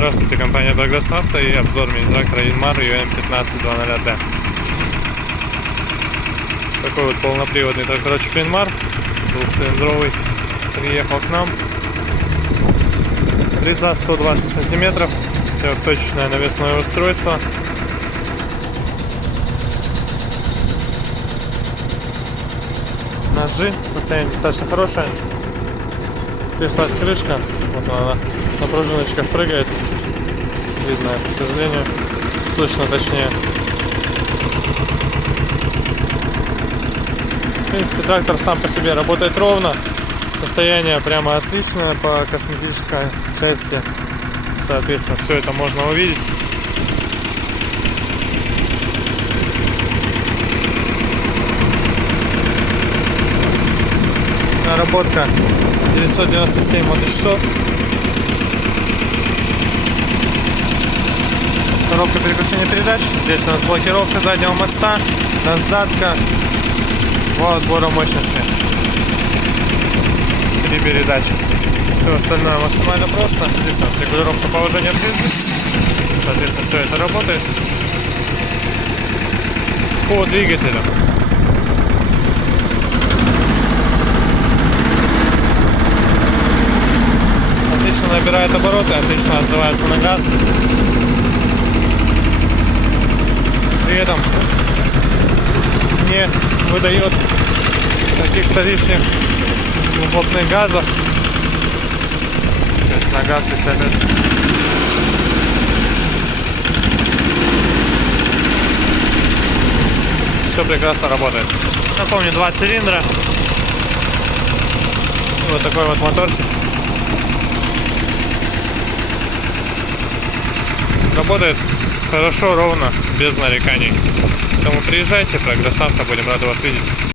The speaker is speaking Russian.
Здравствуйте, компания Douglas Auto и обзор мини-трактора Yanmar UM1520D. Такой вот полноприводный тракторочек Yanmar, двухцилиндровый, приехал к нам. Длина 120 сантиметров, трехточечное навесное устройство. Ножи, состояние достаточно хорошее. Тряслась крышка, вот она на пружиночках прыгает. Видно, к сожалению, слышно точнее. В принципе, трактор сам по себе работает ровно. Состояние прямо отличное по косметической части. Соответственно, все это можно увидеть. Наработка 997 моточасов. Коробка переключения передач. Здесь у нас блокировка заднего моста, раздатка по отбору мощности. 3 передачи. Все остальное максимально просто. Здесь у нас регулировка положения призмы. Соответственно, все это работает. По двигателю. Отлично набирает обороты, отлично отзывается на газ. При этом не выдает каких-то лишних глубоких газов. То есть на газ, если это... Все прекрасно работает. Напомню, 2 цилиндра. И вот такой вот моторчик. Работает хорошо, ровно, без нареканий. Поэтому приезжайте, Douglas Auto, будем рады вас видеть.